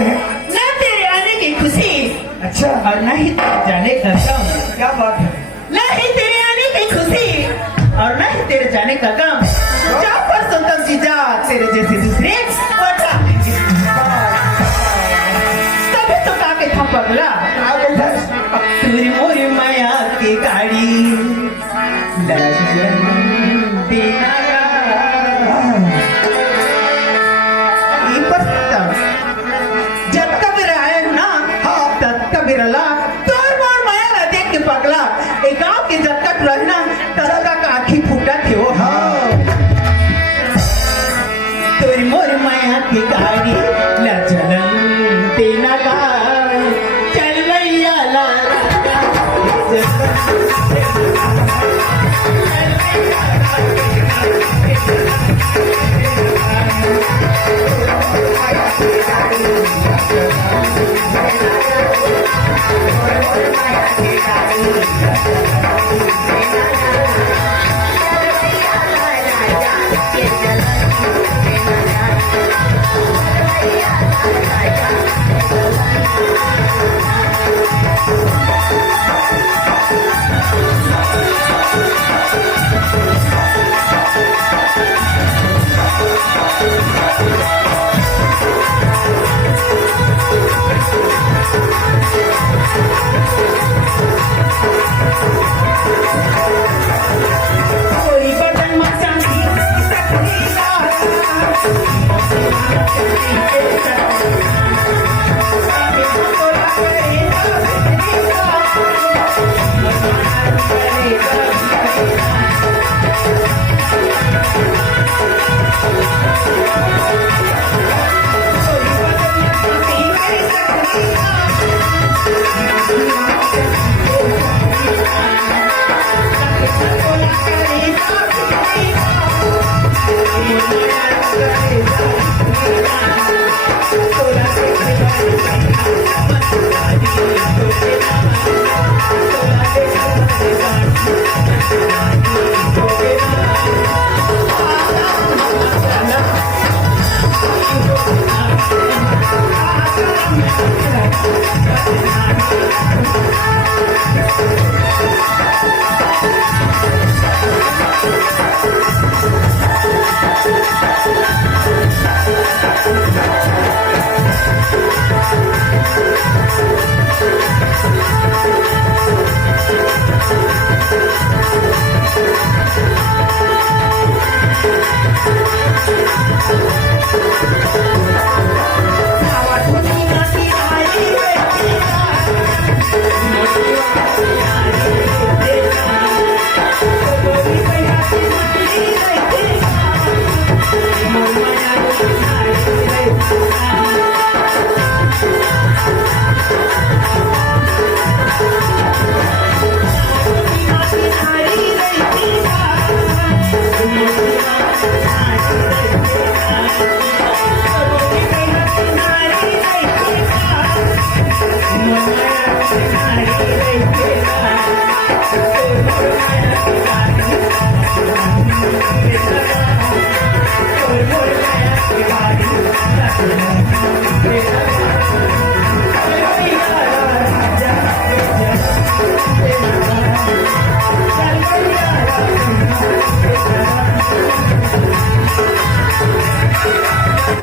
है? न तेरे आने की खुशी अच्छा, और न ही तेरे जाने का गम। क्या बात है? न ही तेरे आने की खुशी और न ही तेरे जाने का गम। जा पर सुंदर जीजा तेरे जैसे दूसरे पटा लेंगे। तभी तो काके था पगला आ बैठा। तुरी मोरी माया की गाड़ी ललन बिना ये पता जब तक रहे ना तब तक बिरला तोर मोर माया ला देख के पगला एक गांव के जब तक रहना तब तक आँखी फूटा थे वो तोरी मोरी माया की गाड़ी ललन बिना का चल मैया ला Thank you.